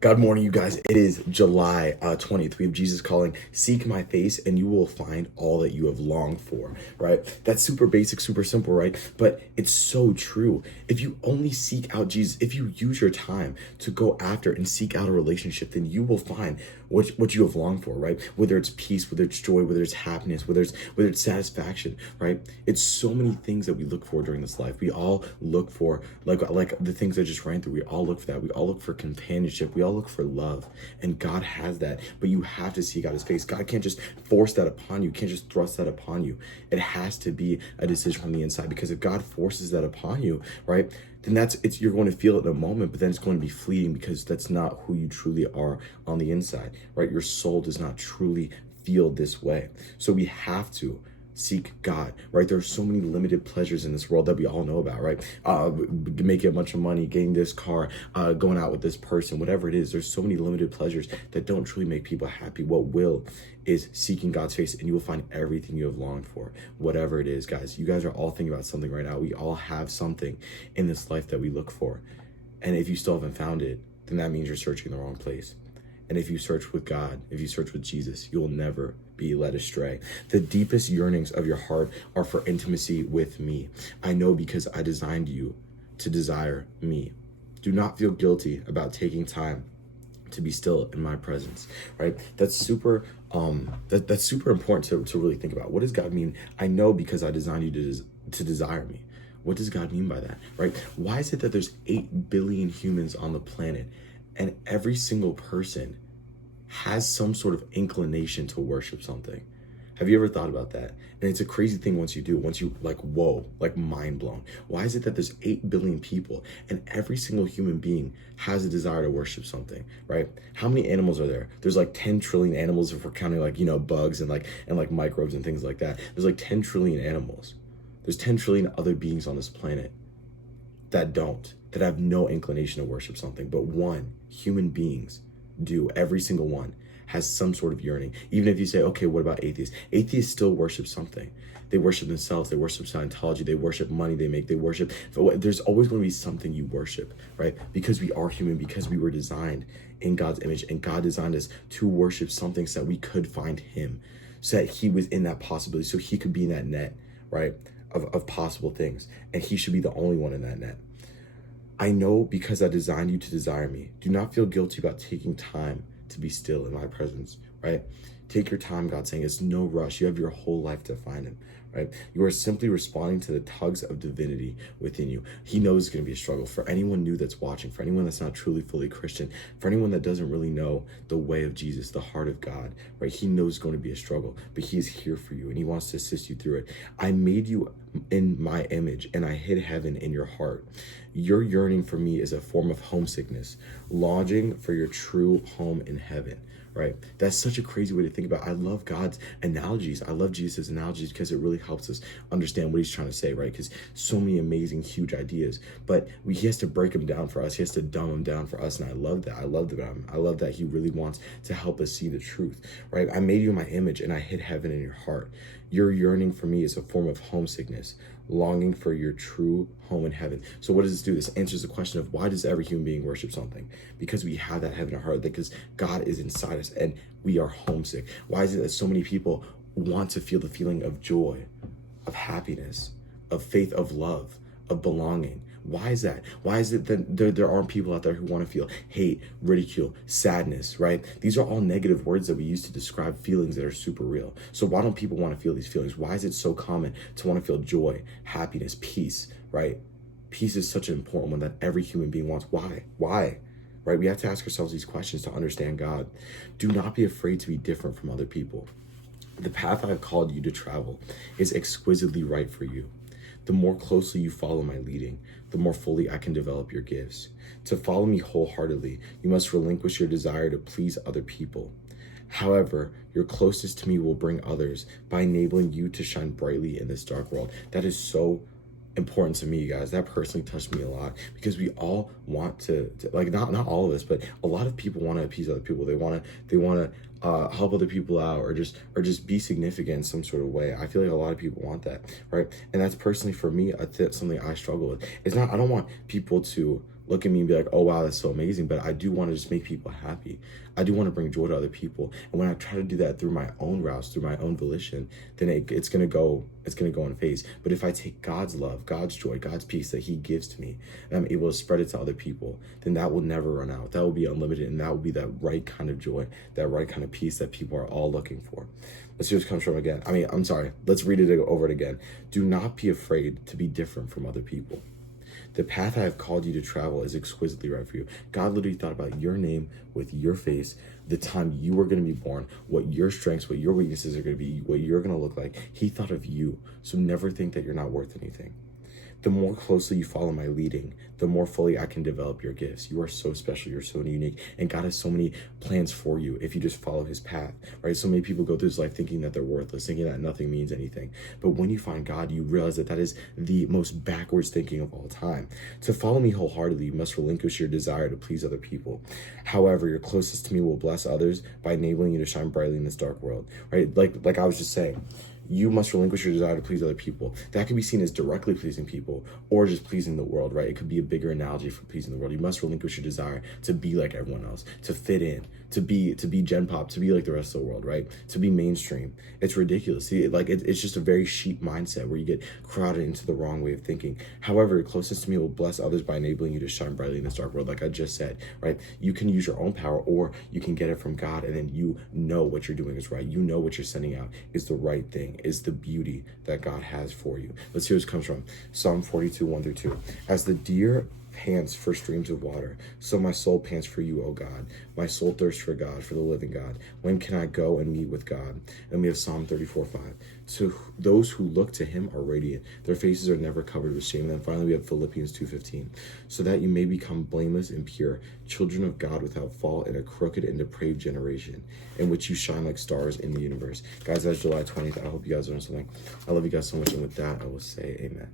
Good morning, you guys. It is July 20th. We have Jesus calling, seek my face and you will find all that you have longed for, right? That's super basic, super simple, right? But it's so true. If you only seek out Jesus, if you use your time to go after and seek out a relationship, then you will find what you have longed for, right? Whether it's peace, whether it's joy, whether it's happiness, whether it's satisfaction, right? It's so many things that we look for during this life. We all look for, like the things I just ran through, we all look for that. We all look for companionship. We all look for love, and God has that, but you have to seek out his face. God can't just force that upon you, can't just thrust that upon you. It has to be a decision from the inside, because if God forces that upon you, right, then you're going to feel it in a moment, but then it's going to be fleeting, because that's not who you truly are on the inside, right? Your soul does not truly feel this way. So we have to seek God, right? There are so many limited pleasures in this world that we all know about, right? Making a bunch of money, getting this car, going out with this person, whatever it is. There's so many limited pleasures that don't truly make people happy. What will is seeking God's face, and you will find everything you have longed for, whatever it is, guys. You guys are all thinking about something right now. We all have something in this life that we look for. And if you still haven't found it, then that means you're searching in the wrong place. And if you search with God, if you search with Jesus, you will never be led astray. The deepest yearnings of your heart are for intimacy with me. I know, because I designed you to desire me. Do not feel guilty about taking time to be still in my presence, right? That's super that's super important to really think about. What does God mean? I know, because I designed you to desire me. What does God mean by that, right? Why is it that there's 8 billion humans on the planet, and every single person has some sort of inclination to worship something? Have you ever thought about that? And it's a crazy thing once you like, whoa, like mind blown. Why is it that there's 8 billion people and every single human being has a desire to worship something, right? How many animals are there? There's like 10 trillion animals if we're counting like, bugs and like microbes and things like that. There's like 10 trillion animals. There's 10 trillion other beings on this planet that have no inclination to worship something, but human beings do. Every single one has some sort of yearning. Even if you say, okay, what about atheists? Atheists still worship something. They worship themselves. They worship Scientology. They worship money they make. They worship. There's always going to be something you worship, right? Because we are human, because we were designed in God's image, and God designed us to worship something so that we could find him, so that he was in that possibility, so he could be in that net, right, of possible things. And he should be the only one in that net. I know, because I designed you to desire me. Do not feel guilty about taking time to be still in my presence, right? Take your time, God's saying. It's no rush. You have your whole life to find him, right? You are simply responding to the tugs of divinity within you. He knows it's going to be a struggle. For anyone new that's watching, for anyone that's not truly fully Christian, for anyone that doesn't really know the way of Jesus, the heart of God, right? He knows it's going to be a struggle, but he is here for you, and he wants to assist you through it. I made you in my image, and I hid heaven in your heart. Your yearning for me is a form of homesickness, longing for your true home in heaven, right? That's such a crazy way to think about it. I love God's analogies. I love Jesus' analogies, because it really helps us understand what he's trying to say, right? Because so many amazing, huge ideas, but he has to break them down for us. He has to dumb them down for us, and I love that. I love that he really wants to help us see the truth, right? I made you in my image, and I hid heaven in your heart. Your yearning for me is a form of homesickness, longing for your true home in heaven. So what does this do? This answers the question of, why does every human being worship something? Because we have that heaven in our heart, because God is inside us and we are homesick. Why is it that so many people want to feel the feeling of joy, of happiness, of faith, of love, of belonging? Why is that? Why is it that there aren't people out there who want to feel hate, ridicule, sadness, right? These are all negative words that we use to describe feelings that are super real. So why don't people want to feel these feelings? Why is it so common to want to feel joy, happiness, peace, right? Peace is such an important one that every human being wants. Why? Right? We have to ask ourselves these questions to understand God. Do not be afraid to be different from other people. The path I have called you to travel is exquisitely right for you. The more closely you follow my leading, the more fully I can develop your gifts. To follow me wholeheartedly, you must relinquish your desire to please other people. However, your closeness to me will bring others by enabling you to shine brightly in this dark world. That is so important to me, guys. That personally touched me a lot, because we all want to like, not all of us, but a lot of people want to appease other people. They want to help other people out, or just be significant in some sort of way. I feel like a lot of people want that, right? And that's personally for me something I struggle with. I don't want people to look at me and be like, oh wow, that's so amazing. But I do want to just make people happy. I do want to bring joy to other people. And when I try to do that through my own routes, through my own volition, then it's gonna go in phase. But if I take God's love, God's joy, God's peace that he gives to me, and I'm able to spread it to other people, then that will never run out. That will be unlimited, and that will be that right kind of joy, that right kind of peace that people are all looking for. Let's see what comes from again. Let's read it over it again. Do not be afraid to be different from other people. The path I have called you to travel is exquisitely right for you. God literally thought about your name with your face, the time you were going to be born, what your strengths, what your weaknesses are going to be, what you're going to look like. He thought of you. So never think that you're not worth anything. The more closely you follow my leading, the more fully I can develop your gifts. You are so special. You're so unique. And God has so many plans for you if you just follow his path, right? So many people go through this life thinking that they're worthless, thinking that nothing means anything. But when you find God, you realize that that is the most backwards thinking of all time. To follow me wholeheartedly, you must relinquish your desire to please other people. However, your closest to me will bless others by enabling you to shine brightly in this dark world, right? Like I was just saying, you must relinquish your desire to please other people. That can be seen as directly pleasing people or just pleasing the world, right? It could be a bigger analogy for pleasing the world. You must relinquish your desire to be like everyone else, to fit in, to be Gen Pop, to be like the rest of the world, right? To be mainstream. It's ridiculous. See, it's just a very sheep mindset where you get crowded into the wrong way of thinking. However, your closest to me will bless others by enabling you to shine brightly in this dark world, like I just said, right? You can use your own power or you can get it from God, and then you know what you're doing is right. You know what you're sending out is the right thing, is the beauty that God has for you. Let's see where this comes from. Psalm 42, 1-2. As the deer pants for streams of water, so my soul pants for you, O God. My soul thirsts for God, for the living God. When can I go and meet with God? And we have Psalm 34, 5. So those who look to him are radiant. Their faces are never covered with shame. And then finally we have Philippians 2:15. So that you may become blameless and pure, children of God without fault in a crooked and depraved generation, in which you shine like stars in the universe. Guys, that's July 20th. I hope you guys learned something. I love you guys so much. And with that, I will say amen.